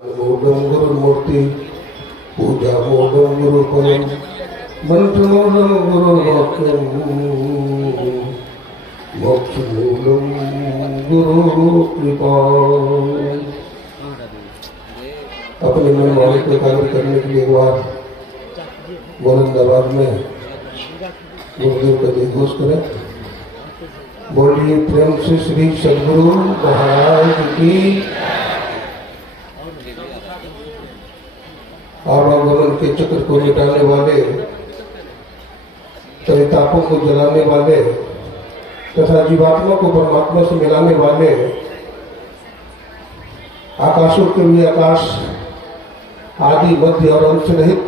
मूलम गुरुमूर्ति पूजा मूलम गुरुपरम मंत्र मूलम गुरुवाक्यम मोक्ष मूलम गुरु कृपा। अपने मन वाले को एकाग्र करने के लिए एक बार बुलंद आवाज में गुरुदेव का जय घोष करें। बोलिए प्रेम से श्री सद्गुरु महाराज की। आवागमन के चक्र को मिटाने वाले, परितापों को जलाने वाले तथा जीवात्मा को परमात्मा से मिलाने वाले, आकाशों के भी आकाश, आदि मध्य और अंश रहित,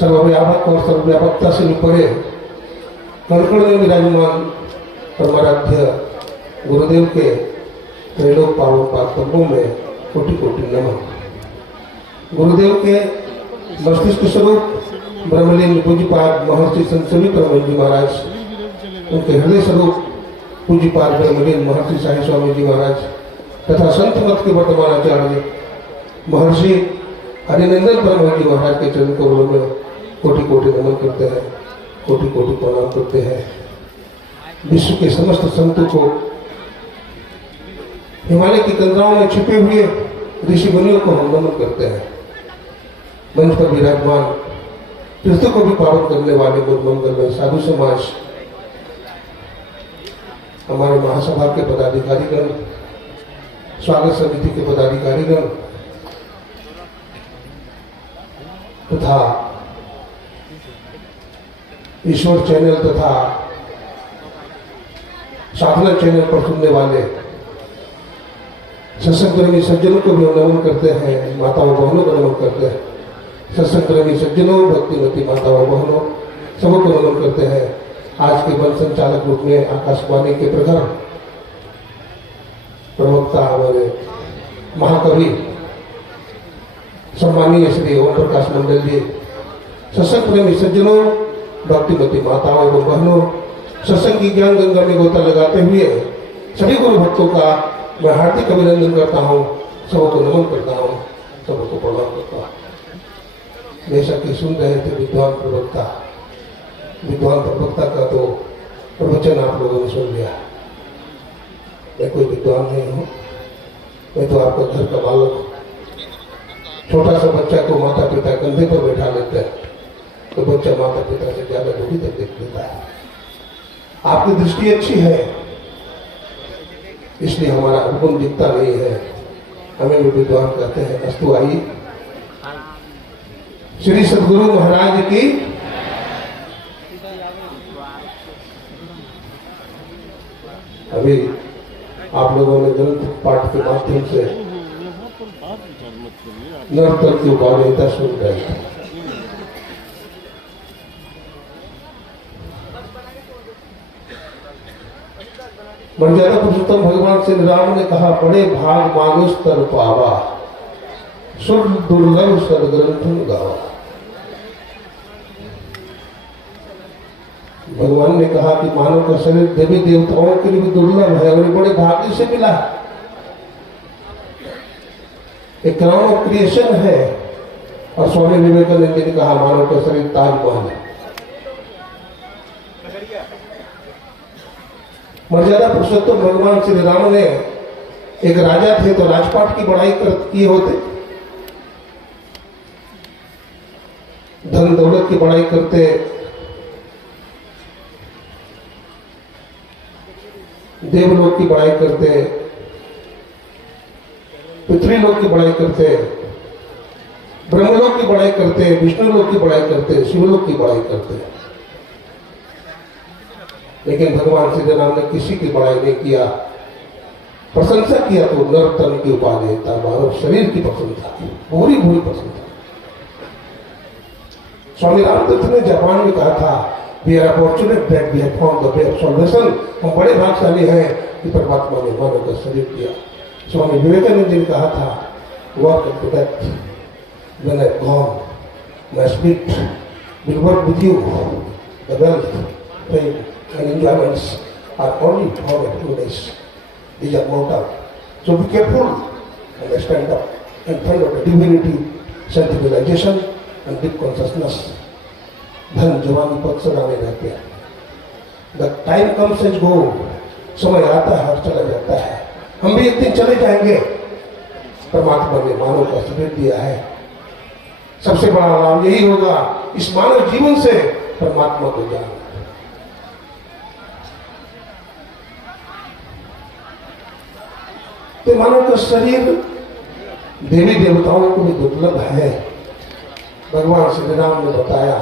सर्वव्यापक और सर्वव्यापकता से परे कणकण में विराजमान परमाराध्य गुरुदेव के त्रैलोक पावन पादपद्मों में कोटि कोटि नमन। गुरुदेव के मस्तिष्क स्वरूप ब्रह्मलीन पूज्यपाद महर्षि संत सभी परम जी महाराज, उनके हृदय स्वरूप पूज्यपाद ब्रह्मलीन महर्षि साई स्वामी जी महाराज तथा संत मत के वर्तमान आचार्य महर्षि हरिनंदन परम जी महाराज के चरण कमलों में कोटि कोटि नमन करते हैं, कोटि कोटि प्रणाम करते हैं। विश्व के समस्त संतों को, हिमालय की कंदराओं में छिपे हुए ऋषि मुनियों को हम नमन करते हैं। मंच पर विराजमान तीर्थों को भी पावन करने वाले मंगल में साधु समाज, हमारे महासभा के पदाधिकारीगण, स्वागत समिति के पदाधिकारीगण तथा ईश्वर चैनल तथा साधना चैनल पर सुनने वाले सत्संगप्रेमी सज्जनों को भी नमन करते हैं, माताओं बहनों को नमन करते हैं। सत्संगप्रेमी सज्जनों, भक्तिमती माताओं बहनों सबको नमन करते हैं। आज के वन संचालक रूप में आकाशवाणी के प्रखर प्रवक्ता हमारे महाकवि सम्मानीय श्री ओम प्रकाश मंडल जी, सत्संगप्रेमी सज्जनों, भक्तिमती माताओं एवं बहनों, सत्संग की ज्ञान गंगा में गोता लगाते हुए सभी गुरु भक्तों का मैं हार्दिक अभिनंदन करता हूँ, सबको नमन करता हूँ, सबको प्रणाम करता हूँ। जैसा कि सुन रहे थे विद्वान प्रवक्ता का तो प्रवचन आप लोगों ने सुन लिया। मैं कोई विद्वान नहीं हूँ, मैं तो आपका घर का बालक। छोटा सा बच्चा को माता पिता कंधे पर बैठा लेते हैं तो बच्चा माता पिता से ज्यादा दूरी तक देख लेता है। आपकी दृष्टि अच्छी है इसलिए हमारा अवगुण दिखता नहीं है, हमें भी विद्वान कहते हैं। अस्तु, आइए श्री सद्गुरु महाराज की। अभी आप लोगों ने ग्रंथ पाठ के माध्यम से नर्तन की उपादेयता सुन रहे थे। मर्यादा पुरुषोत्तम भगवान श्री राम ने कहा, बड़े भाग मानुष तर पावा, सुर दुर्लभ सदग्रंथ गावा। भगवान ने कहा कि मानव का शरीर देवी देवताओं के लिए भी दुर्लभ है और बड़े भाग्य से मिला है। एक क्राउन ऑफ क्रिएशन है। और स्वामी विवेकानंद जी ने कहा, मानव का शरीर ताजमहल है। मर्यादा पुरुषोत्तम भगवान श्री राम ने एक राजा थे तो राजपाट की बड़ाई किए होते, धन दौलत की बड़ाई करते, देवलोक की बड़ाई करते, पृथ्वीलोक की बड़ाई करते, ब्रह्मलोक की बड़ाई करते, विष्णुलोक की बड़ाई करते, शिवलोक की बड़ाई करते। लेकिन भगवान श्री राम ने किसी की बड़ाई नहीं किया। प्रशंसा किया तो नर तन की उपादेयता, मानव शरीर की प्रशंसा, पूरी पूरी प्रशंसा। स्वामी रामतीर्थ ने जापान में कहा था, we are opportunate that we have found the way of salvation. हम बड़े भाग्यशाली हैं कि परमात्मा ने मानव का शरीर दिया। स्वामी विवेकानंद जी ने कहा था, work to that when I gone my spirit will work with you. The wealth, fame and enjoyments are only for a few days. These are mortal. So be careful and stand up. and fund of the divinity, self-realization and deep consciousness. धन जवानी पद सदाने रहते हैं. The time comes and go. समय आता है और चला जाता है. हम भी एक दिन चले जाएंगे. परमात्मा ने मानव का शरीर दिया है. सबसे बड़ा लाभ यही होगा इस मानव जीवन से परमात्मा को जानना. तो मानव का शरीर देवी देवताओं को भी दुर्लभ है. भगवान श्री राम ने बताया,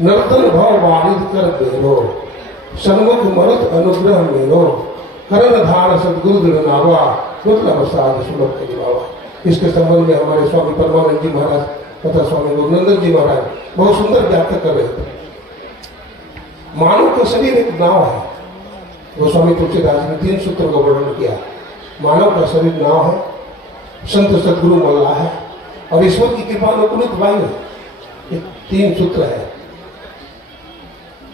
नर्तन भाव वाणिद कर बेरो, सन्मुख मरुत अनुग्रह मेरो, करण धार सदगुरु दृढ़नावा, दुर्लभ साध सुलभ करिवावा. इसके संबंध में हमारे स्वामी परमानंद जी महाराज तथा स्वामी गुरुनंदन जी महाराज बहुत सुंदर व्याख्या कर रहे थे. मानव का शरीर एक नाव है. गोस्वामी तुलसीदास ने 3 सूत्रों का वर्णन किया. मानव का शरीर नाव है, संत सदगुरु मल्ला है और ईश्वर की कृपा अनुकूलित वायु है. ये 3 सूत्र है.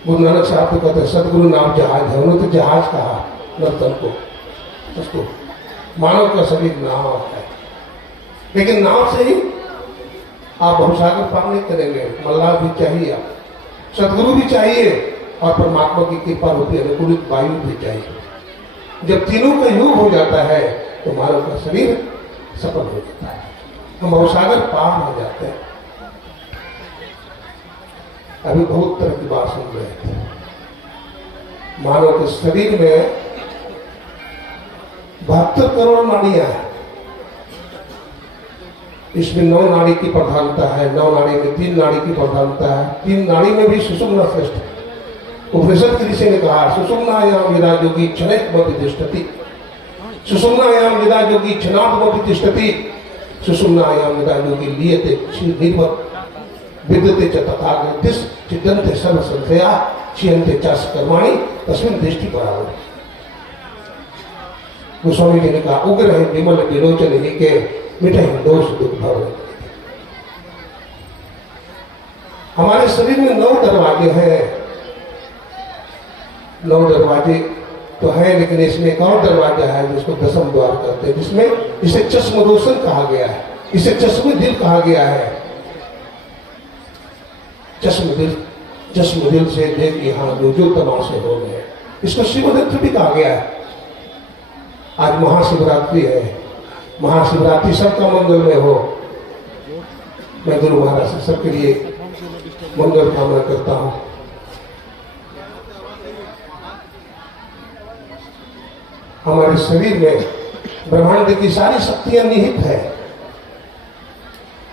गुरु नानक साहब तो कहते हैं सदगुरु नाम जहाज है. उन्होंने तो जहाज कहा नर्तन को. उसको मानव का शरीर नाव है, लेकिन नाव से ही आप भवसागर पार नहीं करेंगे. मल्लाह भी चाहिए, आप सदगुरु भी चाहिए और परमात्मा की कृपा रूपी अनुकूलित वायु भी चाहिए. जब तीनों का योग हो जाता है तो मानव का शरीर सफल हो जाता है. हम भवसागर पार हो जाते हैं. अभी बहुत तरह की बात सुन रहे थे. मानव के शरीर में 72 करोड़ नाड़ियां हैं. इसमें 9 नाड़ी की प्रधानता है. 9 नाड़ी में 3 नाड़ी की प्रधानता है. 3 नाड़ी में भी सुषुम्ना श्रेष्ठ है. उपनिषद के ऋषि ने कहा, सुषुम्नायाम यदा योगी क्षणैकमपि तिष्ठति, सुषुम्नायाम यदा योगी क्षणादमपि तिष्ठति, सुषुम्नायाम यदा योगी लीयते निर्वत् विद्यते च तथागतिस् चिद्यन्ते सर्व संशया क्षीयन्ते च कर्माणि तस्मिन् दृष्टि बराबर. गोस्वामी जी ने कहा, उग्र है विमल विलोचन ही के मिटे दोष दुख भव. हमारे शरीर में 9 दरवाजे हैं. 9 दरवाजे तो है, लेकिन इसमें एक और दरवाजा है जिसको 10म द्वार कहते हैं, जिसमें इसे चश्म रोशन कहा गया है. इसे चश्म दिल कहा गया है. चश्म दिल से देख यहाँ जो तमाशे हो गए. इसको शिवनेत्र भी कहा गया है. आज महाशिवरात्रि है. महाशिवरात्रि सबका मंगल में हो. मैं गुरु महाराज से सबके लिए मंगल कामना करता हूँ. हमारे शरीर में ब्रह्मांड की सारी शक्तियां निहित है.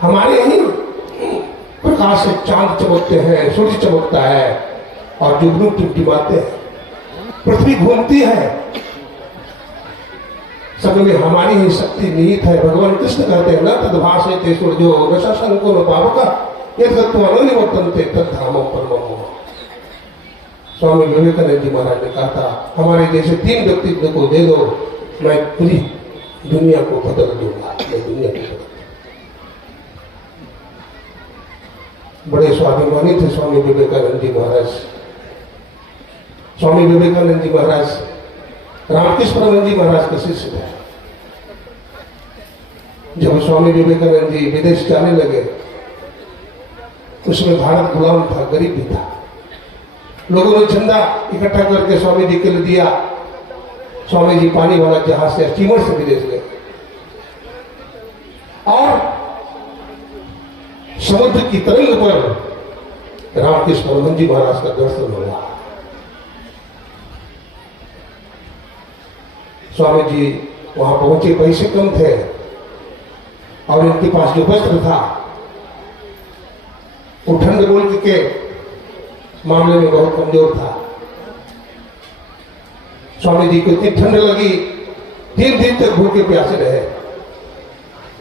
हमारे ही प्रकाश से चांद चमकते हैं, सूर्य चमकता है और जुगनू टिमटिमाते हैं. पृथ्वी घूमती है. सब में हमारी ही शक्ति निहित है. भगवान कृष्ण कहते हैं, न तद्भाषते सूर्यो न शंको न पावका यद्गत्वानिवर्तन्ते तद्धामं परमम्. स्वामी विवेकानंद जी महाराज ने कहा था, हमारे जैसे 3 व्यक्तित्व को दे दो, मैं पूरी दुनिया को बदल दूंगा. मैं दुनिया को बदल. बड़े स्वाभिमानी थे स्वामी विवेकानंद जी महाराज. स्वामी विवेकानंद जी महाराज रामकृष्ण परमहंस जी महाराज के शिष्य थे. जब स्वामी विवेकानंद जी विदेश जाने लगे, उसमें भारत गुलाम था, गरीब भी था. लोगों ने चंदा इकट्ठा करके स्वामी जी के लिए दिया. स्वामी जी पानी वाला जहाज से स्टीमर से विदेश गए और समुद्र की तरंग पर रामकृष्ण परमहंस जी महाराज का दर्शन हुआ. स्वामी जी वहां पहुंचे. पैसे कम थे और इनके पास जो वस्त्र था वो ठंड मुल्क के मामले में बहुत कमजोर था. स्वामी जी को इतनी ठंड लगी, 3 दिन तक भूखे प्यासे रहे,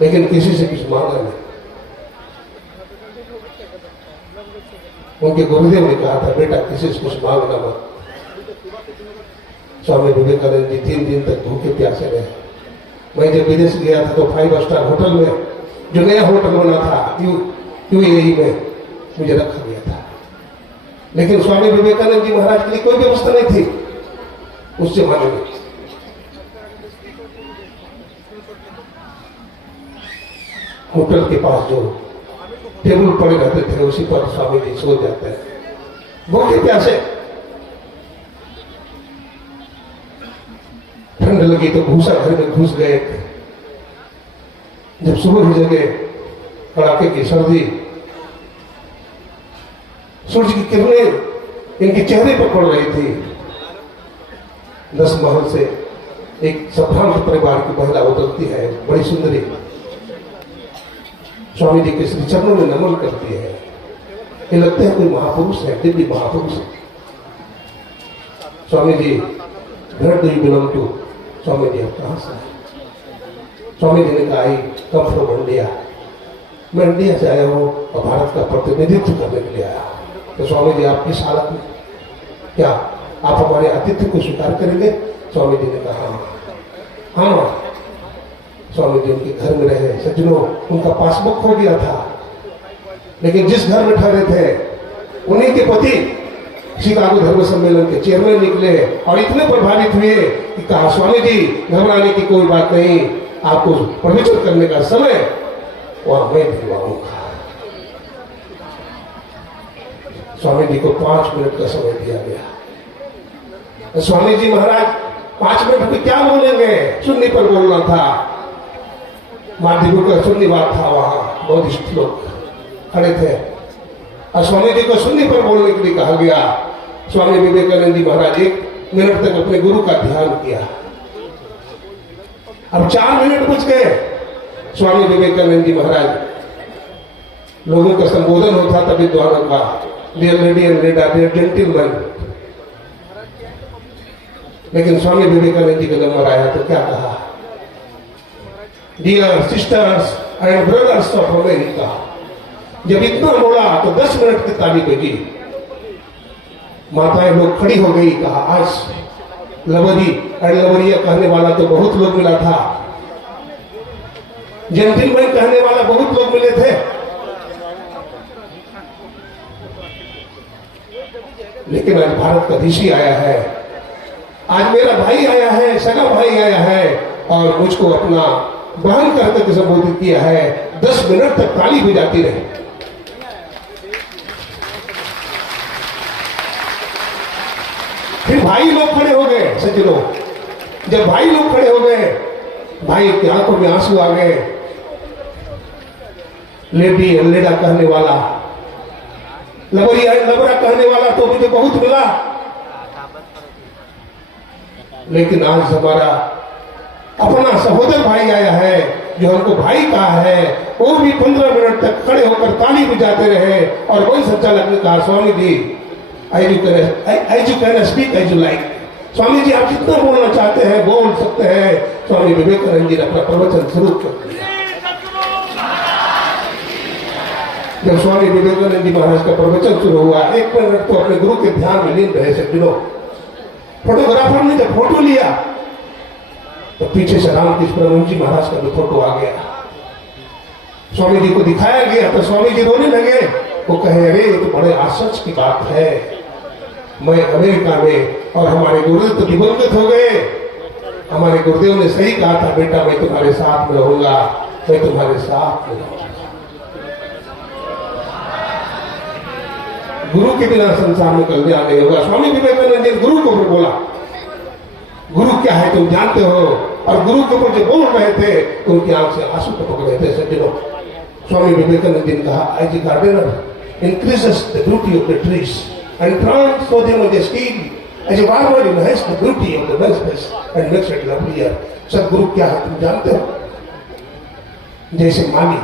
लेकिन किसी से कुछ मांगा नहीं. उनके गुरुदेव ने कहा था, बेटा किसी से कुछ मांगना मत. स्वामी विवेकानंद जी 3 दिन तक भूखे प्यासे रहे. मैं जब विदेश गया था तो 5 स्टार होटल में, जो नया होटल बना था यूएई में, मुझे रखा गया था. लेकिन स्वामी विवेकानंद जी महाराज के लिए कोई व्यवस्था नहीं थी उस जमाने में. होटल के पास जो टेबल पड़े रहते थे उसी पर स्वामी जी सो जाते हैं, भूखे प्यासे। ठंड लगी तो भूसा घर में घुस गए। जब सुबह की जगह कड़ाके की सर्दी, सूरज की किरणें इनके चेहरे पर पड़ रही थी। 10 महल से एक संभ्रांत परिवार की महिला उतरती है, बड़ी सुंदरी, स्वामी जी के श्री चरणों में नमन करती है। ये लगता है कोई महापुरुष है, दिव्य महापुरुष है। Swami ji, where do you belong to? Swami ji, आप कहां से हैं? स्वामी जी ने कहा, आई कम फ्रॉम इंडिया, मैं इंडिया से आया हूं और भारत का प्रतिनिधित्व करने के लिए आया। तो स्वामी जी, आप किस हालत में, क्या आप हमारे आतिथ्य को स्वीकार करेंगे? स्वामी जी ने कहा, हाँ। स्वामी जी उनके घर में रहे। सज्जनों, उनका पासबुक खो गया था, लेकिन जिस घर में ठहरे थे उन्हीं के पति शिकागो धर्म सम्मेलन के चेयरमैन निकले और इतने प्रभावित हुए कि कहा, स्वामी जी घबराने की कोई बात नहीं, आपको प्रवचन करने का समय वहां मैं दिलवाऊंगा। स्वामी जी को 5 मिनट का समय दिया गया। स्वामी जी महाराज 5 मिनट में क्या बोलेंगे? सुन्नी पर बोलना था, माध्यमों का सुन्नी बात था। वहां बौद्धिस्ट लोग खड़े थे और स्वामी जी को सुन्नी पर बोलने के लिए कहा गया। स्वामी विवेकानंद जी महाराज 1 मिनट तक अपने गुरु का ध्यान किया। अब 4 मिनट बच गए। स्वामी विवेकानंद जी महाराज लोगों का संबोधन होता था विद्वानों का, dear lady and dear gentleman, लेकिन स्वामी विवेकानंद जी का नंबर आया तो क्या कहा? Dear sisters and brothers of America. जब इतना बोला तो 10 मिनट की ताली बजी। माताएं लोग खड़ी हो गई। कहा, आज लवरी एंड लवरिया कहने वाला तो बहुत लोग मिला था, जेंटलमैन कहने वाला बहुत लोग मिले थे, लेकिन आज भारत का ऋषि आया है, आज मेरा भाई आया है, सगा भाई आया है और मुझको अपना बहन कहकर संबोधित किया है। 10 मिनट तक ताली बजाती रही। फिर भाई लोग खड़े हो गए। सज्जनों, जब भाई लोग खड़े हो गए, भाई की आंखों में आंसू आ गए। लेडी लेडा कहने वाला, लबरा कहने वाला तो मुझे बहुत मिला, लेकिन आज हमारा अपना सहोदर भाई आया है जो हमको भाई कहा है। वो भी 15 मिनट तक खड़े होकर ताली बजाते रहे और वही संचालक ने कहा, Swami ji as you can speak as you like. Swami ji, आप जितना बोलना चाहते हैं बोल सकते हैं। स्वामी विवेकानंद जी ने अपना प्रवचन शुरू कर दिया। जब स्वामी विवेकानंद जी महाराज का प्रवचन शुरू हुआ, 1 मिनट तो अपने गुरु के ध्यान में लीन रहे। सज्जनों, फोटोग्राफर ने जब फोटो लिया तो पीछे से रामकृष्ण परमहंस जी महाराज का भी फोटो आ गया। स्वामी जी को दिखाया गया तो स्वामी जी रोने लगे। वो कहे, अरे ये तो बड़े आश्चर्य की बात है, मैं अमेरिका में और हमारे गुरुदेव तो दिवंगत हो गए। हमारे गुरुदेव ने सही कहा था, बेटा मैं तुम्हारे साथ में रहूंगा, मैं तुम्हारे साथ में रहूंगा। गुरु के बिना संसार में कल्याण नहीं होगा। स्वामी विवेकानंद जी गुरु को बोला, गुरु क्या है तुम जानते हो? और गुरु के ऊपर जो बोल रहे थे तो उनकी आंख से आंसू टपक रहे थे। सज्जनों, स्वामी विवेकानंद जी ने कहा, as a gardener increases the beauty of the trees and transforms them on the skin, as a barber enhances the beauty of the vessels and makes it lovelier. सदगुरु क्या है तुम जानते हो? जैसे माली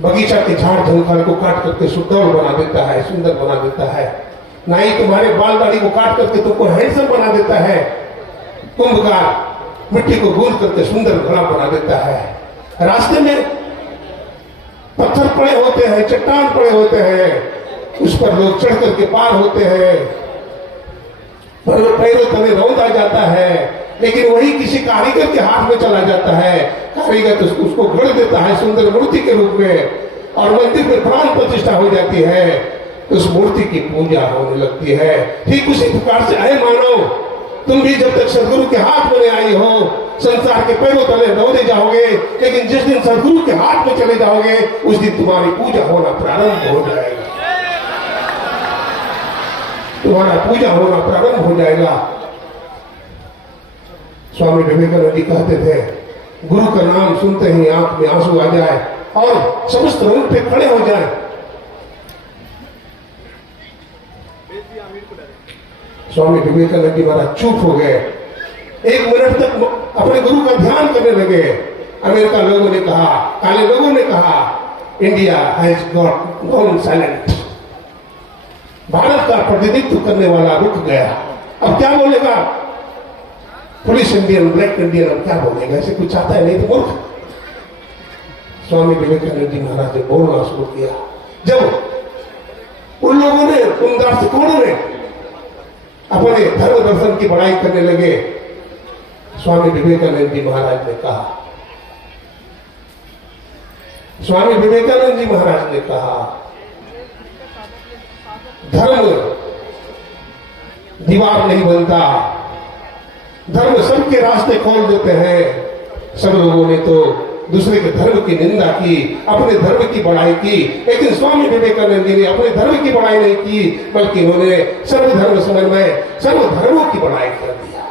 बगीचा के झाड़ झंखाड़ को काट करके सुंदर बना देता है, सुंदर बना देता है, ना ही तुम्हारे बाल दाढ़ी को काट करके तुमको हैंडसम बना देता है। कुंभकार मिट्टी को गूंथ करके सुंदर घड़ा बना देता है। रास्ते में पत्थर पड़े होते हैं, चट्टान पड़े होते हैं, उस पर लोग चढ़ करके पार होते हैं, पैरों तले रौंद आ जाता है, लेकिन वही किसी कारीगर के हाथ में चला जाता है। कारीगर तो उसको गढ़ देता है सुंदर मूर्ति के रूप में और मंदिर में प्राण प्रतिष्ठा हो जाती है, उस मूर्ति की पूजा होने लगती है। ठीक उसी प्रकार से आए मानव, तुम भी जब तक सदगुरु के हाथ में नहीं आई हो संसार के पैरों तले दौड़े जाओगे, लेकिन जिस दिन सदगुरु के हाथ में चले जाओगे उस दिन तुम्हारी पूजा होना प्रारंभ हो जाएगा, तुम्हारा पूजा होना प्रारंभ हो जाएगा। स्वामी विवेकानंद जी कहते थे, गुरु का नाम सुनते ही आंख में आंसू आ जाए और समस्त रोग पे खड़े हो जाए। स्वामी विवेकानंद जी महाराज चुप हो गए, एक मिनट तक अपने गुरु का ध्यान करने लगे। अमेरिका लोगों ने कहा, काले लोगों ने कहा, India has gone silent, Bharat का प्रतिनिधित्व करने वाला रुक गया, अब क्या बोलेगा? पुलिस इंडियन, ब्लैक इंडियन, अब क्या बोलेगा? ऐसे कुछ आता है नहीं तो मूर्ख। स्वामी विवेकानंद जी महाराज ने बोलना शुरू किया। जब उन लोगों ने, उन दार्शनिकों ने अपने धर्म दर्शन की बड़ाई करने लगे, स्वामी विवेकानंद जी महाराज ने कहा, स्वामी विवेकानंद जी महाराज ने कहा, धर्म दीवार नहीं बनता, धर्म सबके रास्ते खोल देते हैं। सब लोगों ने तो दूसरे के धर्म की निंदा की, अपने धर्म की बड़ाई की, लेकिन स्वामी विवेकानंद जी ने अपने धर्म की बड़ाई नहीं की, बल्कि उन्होंने सर्वधर्म समन्वय, सर्वधर्मों की बड़ाई कर दिया।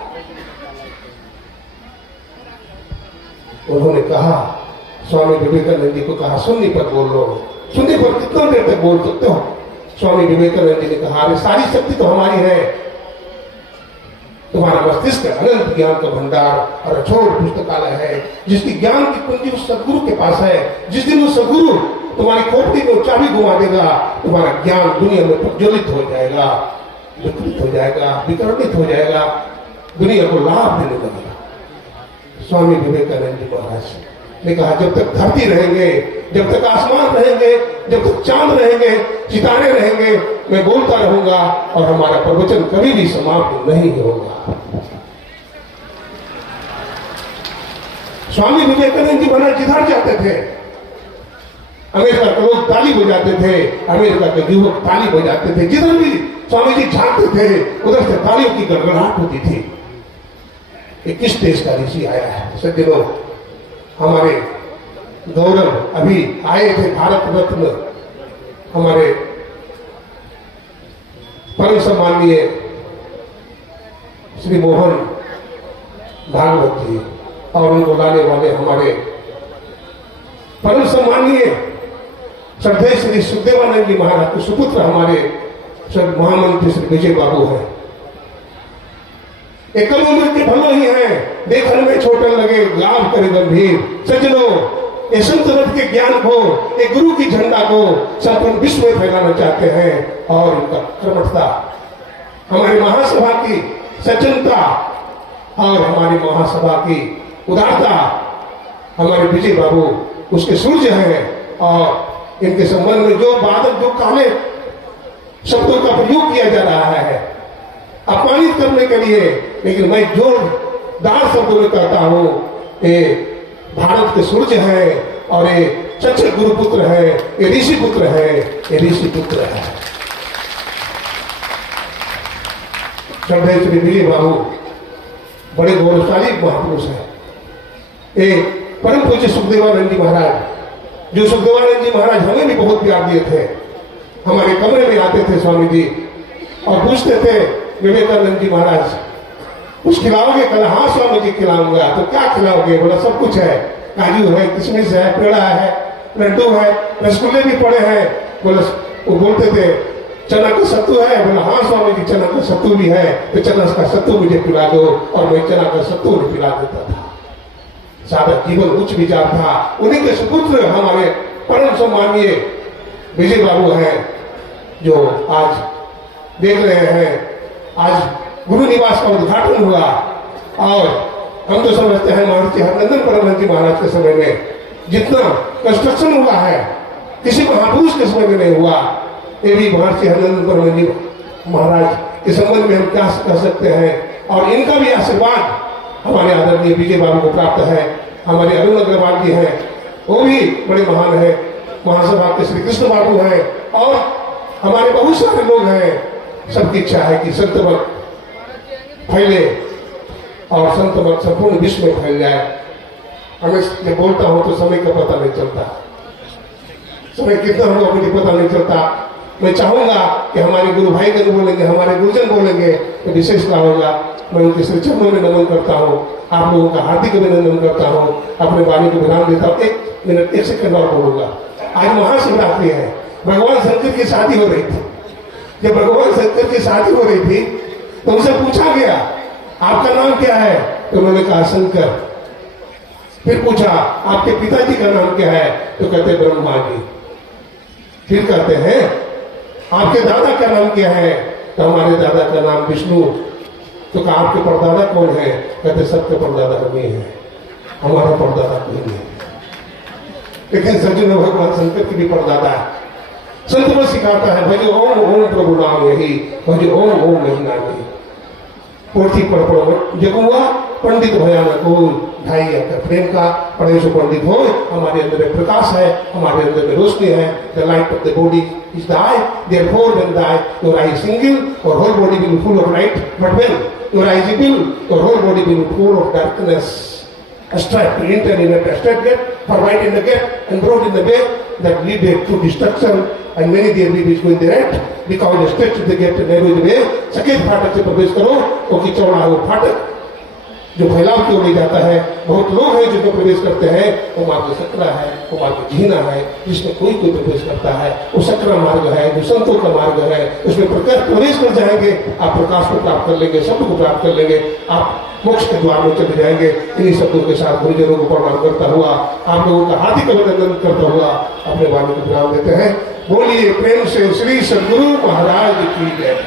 उन्होंने कहा, स्वामी विवेकानंद जी को कहा, सुन्नी पर बोल लो। सुन्नी पर कितना देर तक बोल सकते हो? स्वामी विवेकानंद जी ने कहा, अरे सारी शक्ति तो हमारी है, तुम्हारा मस्तिष्क अनंत ज्ञान का भंडार और अछोड़ पुस्तकालय है, जिसकी ज्ञान की कुंजी उस सदगुरु के पास है। जिस दिन वो सदगुरु तुम्हारी खोपड़ी में चाबी घुमा देगा, तुम्हारा ज्ञान दुनिया में प्रज्वलित हो जाएगा, विकृत हो जाएगा, विकर्णित हो जाएगा, दुनिया को लाभ देने लगेगा। स्वामी विवेकानंद जी महाराज ने कहा, जब तक धरती रहेंगे, जब तक आसमान रहेंगे, जब तक चांद रहेंगे, सितारे रहेंगे, मैं बोलता रहूंगा और हमारा प्रवचन कभी भी समाप्त नहीं होगा। स्वामी विवेकानंद जी महाराज जिधर जाते थे, अमेरिका के लोग ताली बजाते थे, अमेरिका के युवक ताली बजाते थे, जिधर भी स्वामी जी झांकते थे उधर से तालियों की गड़गड़ाहट होती थी। ये किस देश का ऋषि आया है? सज्जनों, हमारे गौरव अभी आए थे भारत रत्न, हमारे परम सम्माननीय श्री मोहन भागवत जी, और उनको लाने वाले हमारे परम सम्माननीय श्रद्धेय श्री सुखदेवानंद जी महाराज के सुपुत्र हमारे महामंत्री श्री विजय बाबू हैं। एक कम उम्र के भलो ही है, देखने में छोटे लगे, लाभ करे गंभीर। सज्जनों, ये संत रथ के ज्ञान को, एक गुरु की झंडा को संपूर्ण विश्व में फैलाना चाहते हैं, और उनका कर्मठता, हमारी महासभा की सज्जनता और हमारी महासभा की उदारता, हमारे विजय बाबू उसके सूर्य हैं। और इनके संबंध में जो बादल, जो काले शब्दों का प्रयोग किया जा रहा है अपमानित करने के लिए, लेकिन मैं जोरदार शब्दों में कहता हूं, ये भारत के सूर्य है और ये सच्चे गुरुपुत्र है, ये ऋषि पुत्र है, ये ऋषि पुत्र है। श्रद्धेय श्री विजय बाबू बड़े गौरवशाली महापुरुष है। ये परम पूज्य सुखदेवानंद जी महाराज, जो सुखदेवानंद जी महाराज हमें भी बहुत प्यार दिए थे, हमारे कमरे में आते थे स्वामी जी और पूछते थे, विवेकानंद जी महाराज कुछ खिलाओगे? कल हाँ स्वामी जी खिलाऊंगा। तो क्या खिलाओगे? बोला सब कुछ है, काजू है, किशमिश है, पेड़ा है, लड्डू है, रसगुल्ले भी पड़े हैं। बोला, वो बोलते थे चना का सत्तू है? बोला हाँ स्वामी जी चना का सत्तू भी है, तो चना का सत्तू मुझे पिला दो, और मैं चना का सत्तू उन्हें पिला देता था। सादा जीवन उच्च विचार था। उन्हीं के सुपुत्र हमारे परम सम्माननीय विजय बाबू हैं, जो आज देख रहे हैं, आज गुरु निवास का उद्घाटन हुआ, और हम तो समझते हैं महर्षि हरनंदन परमहंस जी महाराज के समय में जितना कंस्ट्रक्शन हुआ है किसी महापुरुष के समय में नहीं हुआ। ये भी महर्षि हरनंदन परमहंस जी महाराज के संबंध में हम क्या कह सकते हैं, और इनका भी आशीर्वाद हमारे आदरणीय विजय बाबू को प्राप्त है। हमारे अरुण अग्रवाल जी हैं, वो भी बड़े महान है, महासभा के श्री कृष्ण बाबू हैं, और हमारे बहुत सारे लोग हैं। सबकी इच्छा है कि संत फैले और संत मत संपूर्ण विश्व में फैल जाए। हमें जब बोलता हूं तो समय का पता नहीं चलता, समय कितना होगा मुझे पता नहीं चलता। मैं चाहूंगा कि हमारे गुरु भाई जन बोलेंगे, हमारे गुरुजन बोलेंगे तो विशेष लाभ होगा। मैं उनके श्री चरणों में नमन करता हूँ, आप लोगों का हार्दिक अभिनंदन करता हूँ, अपने वाणी को विराम देता हूँ। 1 मिनट 1 सेकंड और बोलूंगा। आज महाशिवरात्रि है, भगवान शंकर की शादी हो रही थी। जब भगवान शंकर की शादी हो रही थी तो उनसे पूछा गया आपका नाम क्या है, तो उन्होंने कहा शंकर। फिर पूछा आपके पिताजी का नाम क्या है, तो कहते ब्रह्मा जी। फिर कहते हैं आपके दादा का नाम क्या है, तो हमारे दादा का नाम विष्णु। तो कहा आपके परदादा कौन है, कहते सबके परदादा हम ही है, हमारा परदादा कोई नहीं। लेकिन सज्जनों भगवान शंकर की भी परदादा है। संत में सिखाता है भज ओम ओम प्रभु नाम यही, भज ओम ओम नहीं नाम। पोथी पढ़ जगुआ पंडित भयानक हो, ढाई अक्षर प्रेम का पढ़े सो पंडित हो। हमारे अंदर में प्रकाश है, हमारे अंदर में रोशनी है। The light of the body is the eye, therefore when the eye your eye is single और whole body will be full of light, but when your eye is evil your whole body will be full of darkness. Abstract, enter in a abstract gate, for right in the gate and brought in the way that lead to destruction, and many there will be going there because the stretch of the gate narrow is the way. सकेत फाटक से प्रवेश करो क्योंकि चौड़ा है वो फाटक जो फैलाव की ओर ले जाता है। बहुत लोग हैं जो प्रवेश करते हैं, वो मार्ग सकरा है, वो मार्ग झीना है, जिसमें कोई प्रवेश करता है वो सकरा मार्ग है, जो संतों का मार्ग है। उसमें प्रवेश कर जाएंगे, आप प्रकाश को प्राप्त कर लेंगे, शब्द को प्राप्त कर लेंगे, आप मोक्ष के द्वार में चले जाएंगे। इन्हीं शब्दों के साथ गुरुजनों को प्रणाम करता हुआ, आप लोगों का हार्दिक अभिनंदन करता हुआ अपने वाणी को विराम देते हैं। बोलिए प्रेम से श्री सद्गुरु महाराज की जय।